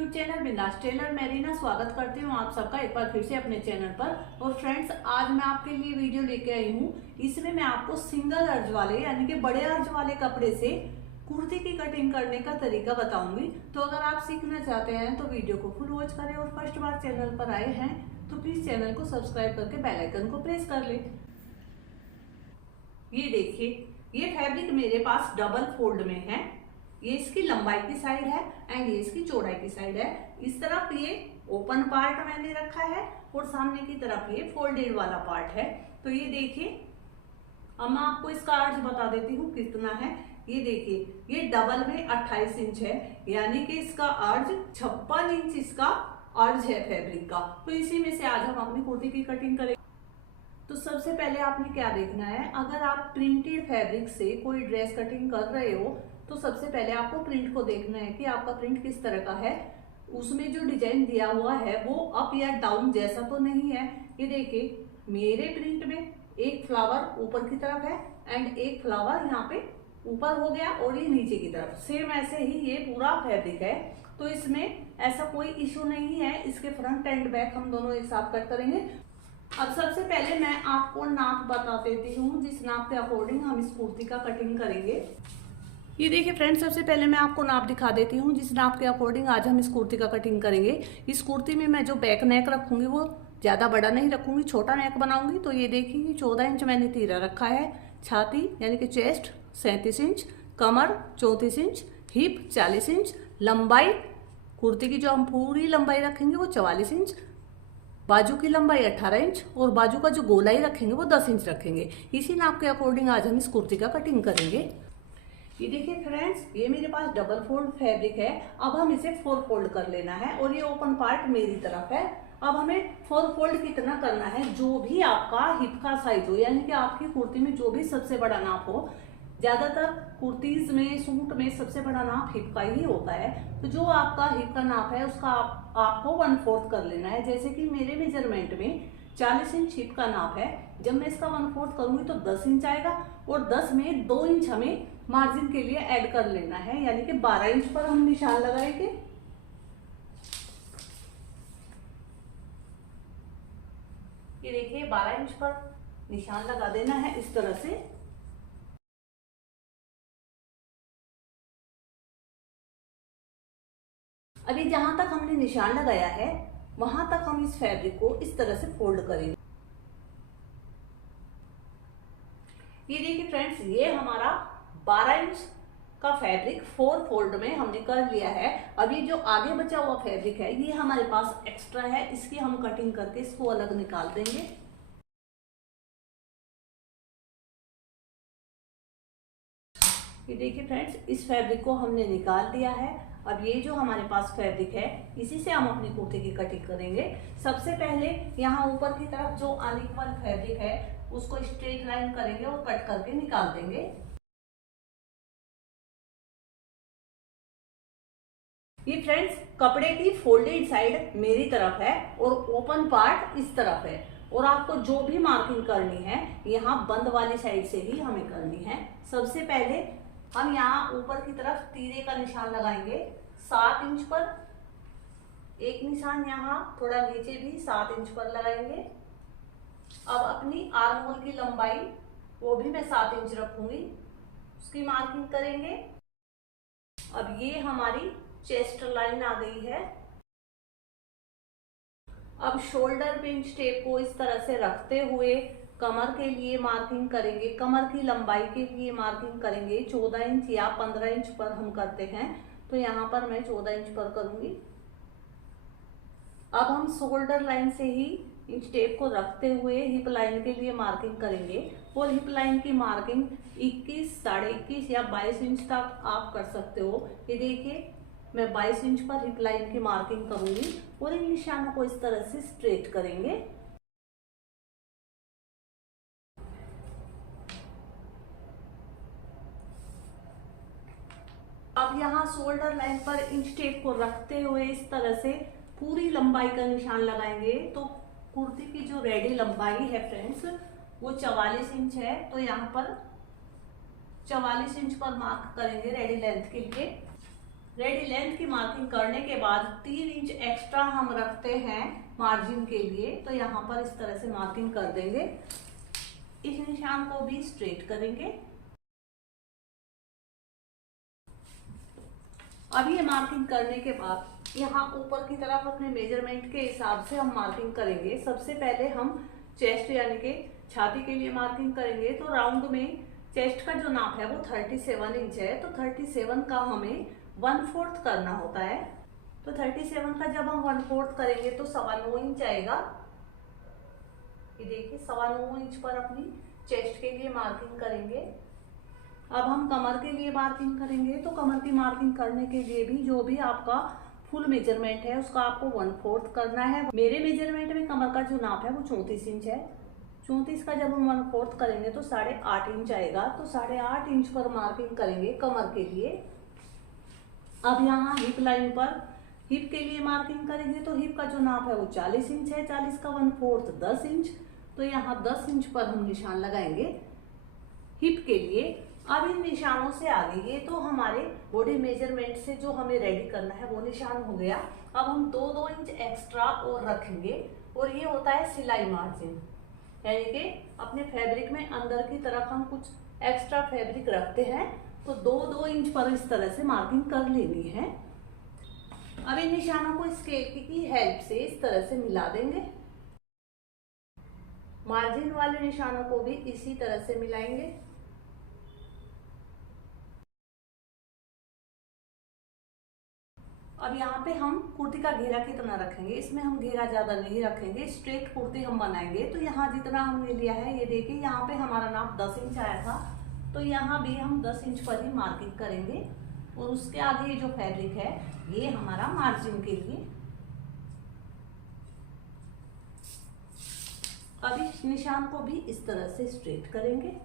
YouTube channel बिंदास Taylor मैं रीना स्वागत करती हूँ आप सबका एक बार फिर से अपने चैनल पर। और फ्रेंड्स, आज मैं आपके लिए वीडियो लेके आई हूँ। इसमें मैं आपको सिंगल अर्ज वाले यानी कि बड़े अर्ज वाले कपड़े से कुर्ती की कटिंग करने का तरीका बताऊंगी। तो अगर आप सीखना चाहते हैं तो वीडियो को फुल वॉच करें और फर्स्ट बार चैनल पर आए हैं तो प्लीज चैनल को सब्सक्राइब करके बेल आइकन को प्रेस कर ले। ये देखिए, ये फैब्रिक मेरे पास डबल फोल्ड में है। ये इसकी लंबाई की साइड है एंड ये इसकी चौड़ाई की साइड है। इस तरफ ये ओपन पार्ट मैंने रखा है और सामने की तरफ ये फोल्डेड वाला पार्ट है। तो ये देखिए, अब मैं आपको इसका अर्ज बता देती हूँ कितना है। ये देखिए, ये डबल में 28 इंच है, यानी कि इसका अर्ज 56 इंच इसका अर्ज है फैब्रिक का। तो इसी में से आज हम अपनी कुर्ती की कटिंग करेंगे। तो सबसे पहले आपने क्या देखना है, अगर आप प्रिंटेड फैब्रिक से कोई ड्रेस कटिंग कर रहे हो तो सबसे पहले आपको प्रिंट को देखना है कि आपका प्रिंट किस तरह का है। उसमें जो डिजाइन दिया हुआ है वो अप या डाउन जैसा तो नहीं है। ये देखिए, मेरे प्रिंट में एक फ्लावर ऊपर की तरफ है एंड एक फ्लावर यहाँ पे ऊपर हो गया और ये नीचे की तरफ। सेम ऐसे ही ये पूरा फैब्रिक है, तो इसमें ऐसा कोई इश्यू नहीं है। इसके फ्रंट एंड बैक हम दोनों एक साथ कट करेंगे। अब सबसे पहले मैं आपको नाप बता देती हूँ, जिस नाप के अकॉर्डिंग हम इस कुर्ती का कटिंग करेंगे। ये देखिए फ्रेंड्स, सबसे पहले मैं आपको नाप दिखा देती हूँ जिस नाप के अकॉर्डिंग आज हम इस कुर्ती का कटिंग करेंगे। इस कुर्ती में मैं जो बैक नेक रखूंगी वो ज़्यादा बड़ा नहीं रखूंगी, छोटा नेक बनाऊंगी। तो ये देखिए, 14 इंच मैंने तीरा रखा है। छाती यानी कि चेस्ट 37 इंच, कमर 34 इंच, हिप 40 इंच, लंबाई कुर्ती की जो हम पूरी लंबाई रखेंगे वो 44 इंच, बाजू की लंबाई 18 इंच और बाजू का जो गोलाई रखेंगे वो 10 इंच रखेंगे। इसी नाप के अकॉर्डिंग आज हम इस कुर्ती का कटिंग करेंगे। ये देखिए फ्रेंड्स, ये मेरे पास डबल फोल्ड फैब्रिक है। अब हम इसे 4 फोल्ड कर लेना है और ये ओपन पार्ट मेरी तरफ है। अब हमें 4 फोल्ड कितना करना है, जो भी आपका हिप का साइज हो, यानी कि आपकी कुर्ती में जो भी सबसे बड़ा नाप हो। ज्यादातर कुर्तीज में, सूट में सबसे बड़ा नाप हिप का ही होता है। तो जो आपका हिप का नाप है उसका आपको 1/4 कर लेना है। जैसे कि मेरे मेजरमेंट में 40 इंच हिप का नाप है। जब मैं इसका 1/4 करूंगी तो 10 इंच आएगा और 10 में 2 इंच हमें मार्जिन के लिए ऐड कर लेना है, यानी कि 12 इंच पर हम निशान लगाएंगे। ये देखिए, 12 इंच पर निशान लगा देना है इस तरह से। अभी जहां तक हमने निशान लगाया है वहां तक हम इस फैब्रिक को इस तरह से फोल्ड करेंगे। ये देखिए फ्रेंड्स, ये हमारा 12 इंच का फैब्रिक 4 फोल्ड में हमने कर लिया है। अभी जो आगे बचा हुआ फैब्रिक है ये हमारे पास एक्स्ट्रा है, इसकी हम कटिंग करके इसको अलग निकाल देंगे। ये देखिए फ्रेंड्स, इस फैब्रिक को हमने निकाल दिया है। अब ये जो हमारे पास फैब्रिक है इसी से हम अपनी कुर्ती की कटिंग करेंगे। सबसे पहले यहाँ ऊपर की तरफ जो अनइक्वल फैब्रिक है उसको स्ट्रेट लाइन करेंगे और कट करके निकाल देंगे। ये फ्रेंड्स, कपड़े की फोल्डेड साइड मेरी तरफ है और ओपन पार्ट इस तरफ है। और आपको जो भी मार्किंग करनी है यहाँ बंद वाली साइड से ही हमें करनी है। सबसे पहले हम यहाँ ऊपर की तरफ तीरे का निशान लगाएंगे 7 इंच पर। एक निशान यहाँ थोड़ा नीचे भी 7 इंच पर लगाएंगे। अब अपनी आर्म होल की लंबाई वो भी मैं 7 इंच रखूंगी, उसकी मार्किंग करेंगे। अब ये हमारी चेस्ट लाइन आ गई है। अब शोल्डर पिंच टेप को इस तरह से रखते हुए कमर के लिए मार्किंग करेंगे। कमर की लंबाई के लिए मार्किंग करेंगे 14 इंच या 15 इंच पर हम करते हैं, तो यहाँ पर मैं 14 इंच पर करूंगी। अब हम शोल्डर लाइन से ही इंच टेप को रखते हुए हिप लाइन के लिए मार्किंग करेंगे और हिप लाइन की मार्किंग 21, 21.5 या 22 इंच तक आप कर सकते हो। ये देखिए, मैं 22 इंच पर हिप लाइन की मार्किंग करूंगी और इन निशानों को इस तरह से स्ट्रेट करेंगे। अब यहाँ शोल्डर लाइन पर इंच टेप को रखते हुए इस तरह से पूरी लंबाई का निशान लगाएंगे। तो कुर्ती की जो रेडी लंबाई है फ्रेंड्स वो 44 इंच है। तो यहाँ पर 44 इंच पर मार्क करेंगे रेडी लेंथ के लिए। रेडी लेंथ की मार्किंग करने के बाद 3 इंच एक्स्ट्रा हम रखते हैं मार्जिन के लिए, तो यहाँ पर इस तरह से मार्किंग कर देंगे। इस निशान को भी स्ट्रेट करेंगे। अब ये मार्किंग करने के बाद यहाँ ऊपर की तरफ अपने मेजरमेंट के हिसाब से हम मार्किंग करेंगे। सबसे पहले हम चेस्ट यानी कि छाती के लिए मार्किंग करेंगे। तो राउंड में चेस्ट का जो नाप है वो 37 इंच है, तो 37 का हमें 1/4 करना होता है। तो 37 का जब हम 1/4 करेंगे तो 9.25 इंच आएगा। ये देखिए 9.25 इंच पर अपनी चेस्ट के लिए मार्किंग करेंगे। अब हम कमर के लिए मार्किंग करेंगे। तो कमर की मार्किंग करने के लिए भी जो भी आपका फुल मेजरमेंट है उसका आपको 1/4 करना है। मेरे मेजरमेंट में कमर का जो नाप है वो 34 इंच है। 34 का जब हम 1/4 करेंगे तो 8.5 इंच आएगा। तो 8.5 इंच पर मार्किंग करेंगे कमर के लिए। अब यहाँ हिप लाइन पर हिप के लिए मार्किंग करेंगे। तो हिप का जो नाप है वो 40 इंच है। 40 का 1/4 10 इंच। तो यहाँ 10 इंच पर हम निशान लगाएंगे हिप के लिए। अब इन निशानों से आगे ये तो हमारे बॉडी मेजरमेंट से जो हमें रेडी करना है वो निशान हो गया। अब हम 2-2 इंच एक्स्ट्रा और रखेंगे, और ये होता है सिलाई मार्जिन, यानी कि अपने फैब्रिक में अंदर की तरफ हम कुछ एक्स्ट्रा फैब्रिक रखते हैं। तो 2-2 इंच पर इस तरह से मार्किंग कर लेनी है। अब इन निशानों को स्केल की हेल्प से इस तरह से मिला देंगे। मार्जिन वाले निशानों को भी इसी तरह से मिलाएंगे। अब यहाँ पे हम कुर्ती का घेरा कितना रखेंगे, इसमें हम घेरा ज्यादा नहीं रखेंगे, स्ट्रेट कुर्ती हम बनाएंगे। तो यहाँ जितना हमने लिया है, ये देखिए यहाँ पे हमारा नाप 10 इंच आया था, तो यहाँ भी हम 10 इंच पर ही मार्किंग करेंगे। और उसके आगे जो फैब्रिक है ये हमारा मार्जिन के लिए। अब इस निशान को भी इस तरह से स्ट्रेट करेंगे।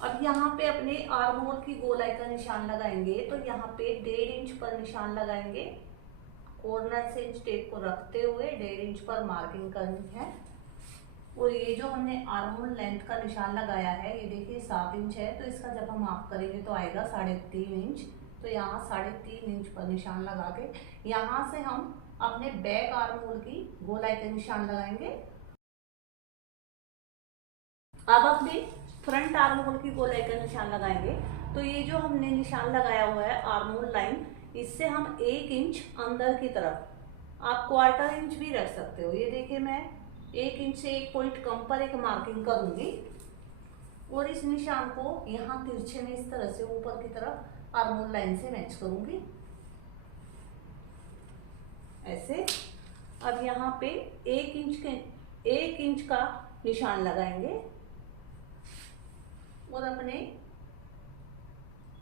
अब यहाँ पे अपने आर्म होल की गोलाई का निशान लगाएंगे। तो यहाँ पे 1.5 इंच पर निशान लगाएंगे। कॉर्नर से इंच टेप को रखते हुए 1.5 इंच पर मार्किंग करनी है। और ये जो हमने आर्म होल लेंथ का निशान लगाया है, ये देखिए 7 इंच है, तो इसका जब हम माप करेंगे तो आएगा 3.5 इंच। तो यहाँ 3.5 इंच पर निशान लगा के यहाँ से हम अपने बैक आर्म होल की गोलाई का निशान लगाएंगे। अब अपने फ्रंट आर्म होल की गोलाई का निशान लगाएंगे। तो ये जो हमने निशान लगाया हुआ है आर्म होल लाइन, इससे हम 1 इंच अंदर की तरफ, आप 1/4 इंच भी रख सकते हो। ये देखिए मैं 1 इंच से 1 पॉइंट कम पर एक मार्किंग करूंगी, और इस निशान को यहाँ तिरछे में इस तरह से ऊपर की तरफ आर्म होल लाइन से मैच करूंगी ऐसे। अब यहाँ पे 1 इंच का निशान लगाएंगे और अपने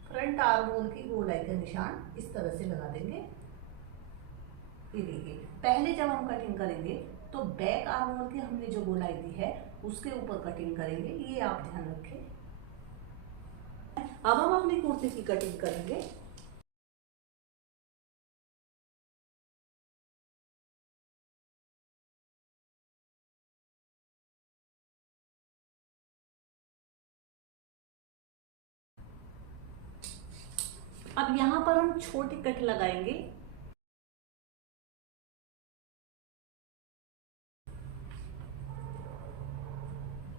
फ्रंट आर्म होल की गोलाई का निशान इस तरह से लगा देंगे। ये देखिए पहले जब हम कटिंग करेंगे तो बैक आर्म होल की हमने जो गोलाई दी है उसके ऊपर कटिंग करेंगे, ये आप ध्यान रखें। अब हम अपनी कुर्ती की कटिंग करेंगे। अब यहाँ पर हम छोटी कट लगाएंगे।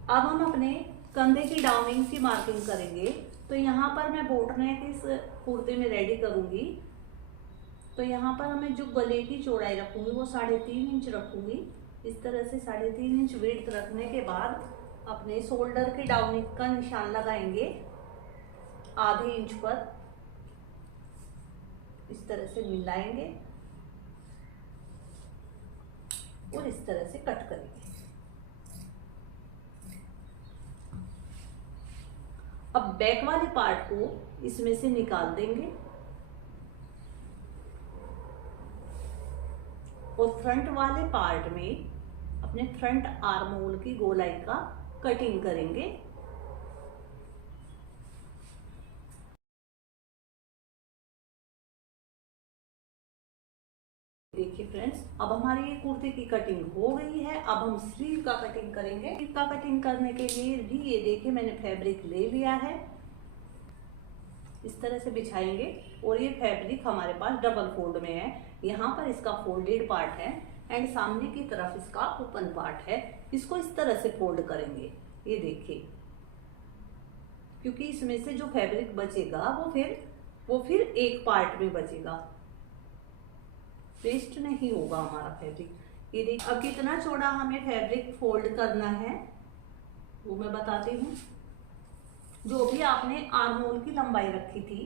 अब हम अपने कंधे की डाउनिंग की मार्किंग करेंगे। तो यहाँ पर मैं बोट नेक इस कुर्ते में रेडी करूंगी। तो यहाँ पर हमें जो गले की चौड़ाई रखूंगी वो 3.5 इंच रखूंगी। इस तरह से 3.5 इंच विड्थ रखने के बाद अपने शोल्डर के डाउनिंग का निशान लगाएंगे आधे इंच पर, इस तरह से मिलाएंगे और इस तरह से कट करेंगे। अब बैक वाले पार्ट को इसमें से निकाल देंगे और फ्रंट वाले पार्ट में अपने फ्रंट आर्म होल की गोलाई का कटिंग करेंगे। देखिए फ्रेंड्स, अब हमारी ये कुर्ते की कटिंग हो गई है। अब हम स्लीव का कटिंग करेंगे। स्लीव का कटिंग करने के लिए भी ये देखिए मैंने फैब्रिक ले लिया है। इस तरह से बिछाएंगे और ये फैब्रिक हमारे पास डबल फोल्ड में है। यहाँ पर इसका फोल्डेड पार्ट है एंड सामने की तरफ इसका ओपन पार्ट है। इसको इस तरह से फोल्ड करेंगे, ये देखिए, क्योंकि इसमें से जो फैब्रिक बचेगा वो फिर एक पार्ट में बचेगा, वेस्ट नहीं होगा हमारा फैब्रिक। ये देखिए, अब कितना चौड़ा हमें फैब्रिक फोल्ड करना है वो मैं बताती हूँ। जो भी आपने आर्म होल की लंबाई रखी थी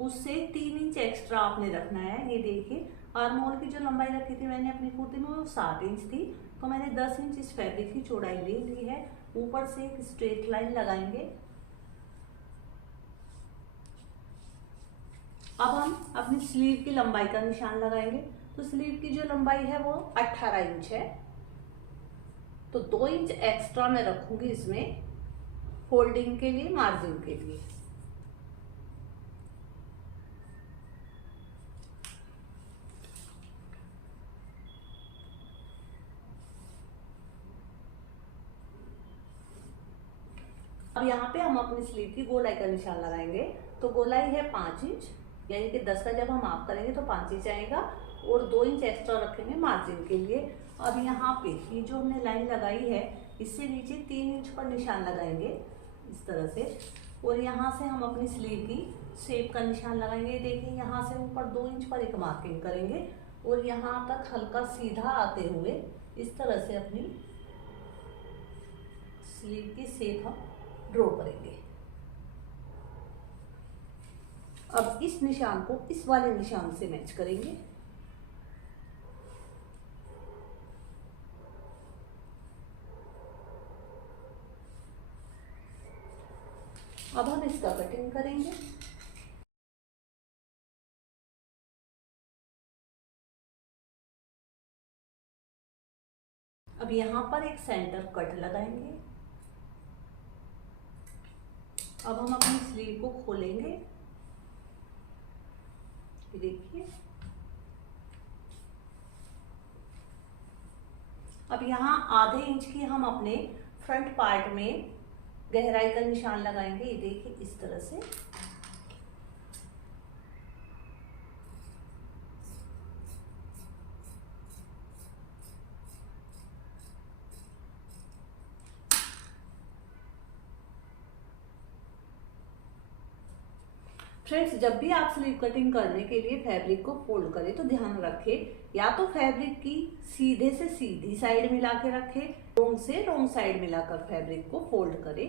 उससे 3 इंच एक्स्ट्रा आपने रखना है। ये देखिए, आर्म होल की जो लंबाई रखी थी मैंने अपनी कुर्ती में वो 7 इंच थी, तो मैंने 10 इंच इस फैब्रिक की चौड़ाई ले ली है। ऊपर से एक स्ट्रेट लाइन लगाएंगे। अब हम अपनी स्लीव की लंबाई का निशान लगाएंगे। तो स्लीव की जो लंबाई है वो 18 इंच है, तो 2 इंच एक्स्ट्रा मैं रखूंगी इसमें फोल्डिंग के लिए, मार्जिन के लिए। अब यहाँ पे हम अपनी स्लीव की गोलाई का निशान लगाएंगे। तो गोलाई है 5 इंच, यानी कि 10 का जब हम माप करेंगे तो 5 इंच आएगा और 2 इंच एक्स्ट्रा रखेंगे मार्जिन के लिए। अब यहाँ पे ये जो हमने लाइन लगाई है इससे नीचे 3 इंच पर निशान लगाएंगे इस तरह से, और यहाँ से हम अपनी स्लीव की शेप का निशान लगाएंगे। देखिए, यहाँ से ऊपर 2 इंच पर एक मार्किंग करेंगे और यहाँ तक हल्का सीधा आते हुए इस तरह से अपनी स्लीव की शेप हम ड्रॉ करेंगे। अब इस निशान को इस वाले निशान से मैच करेंगे। अब हम इसका कटिंग करेंगे। अब यहाँ पर एक सेंटर कट लगाएंगे। अब हम अपनी स्लीव को खोलेंगे, देखिए। अब यहाँ आधे इंच की हम अपने फ्रंट पार्ट में गहराई का निशान लगाएंगे। ये देखिए, इस तरह से। फ्रेंड्स, जब भी आप स्लीव कटिंग करने के लिए फैब्रिक को फोल्ड करें तो ध्यान रखें, या तो फैब्रिक की सीधे से सीधी साइड मिला के रखें, रोंग से रोंग साइड मिलाकर फैब्रिक को फोल्ड करें।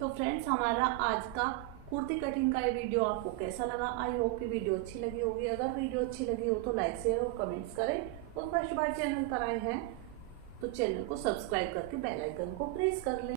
तो फ्रेंड्स, हमारा आज का कुर्ती कटिंग का ये वीडियो आपको कैसा लगा? आई होप कि वीडियो अच्छी लगी होगी। अगर वीडियो अच्छी लगी हो तो लाइक शेयर और कमेंट्स करें, और फर्स्ट बार चैनल पर आए हैं तो चैनल को सब्सक्राइब करके बेल आइकन को प्रेस कर लें।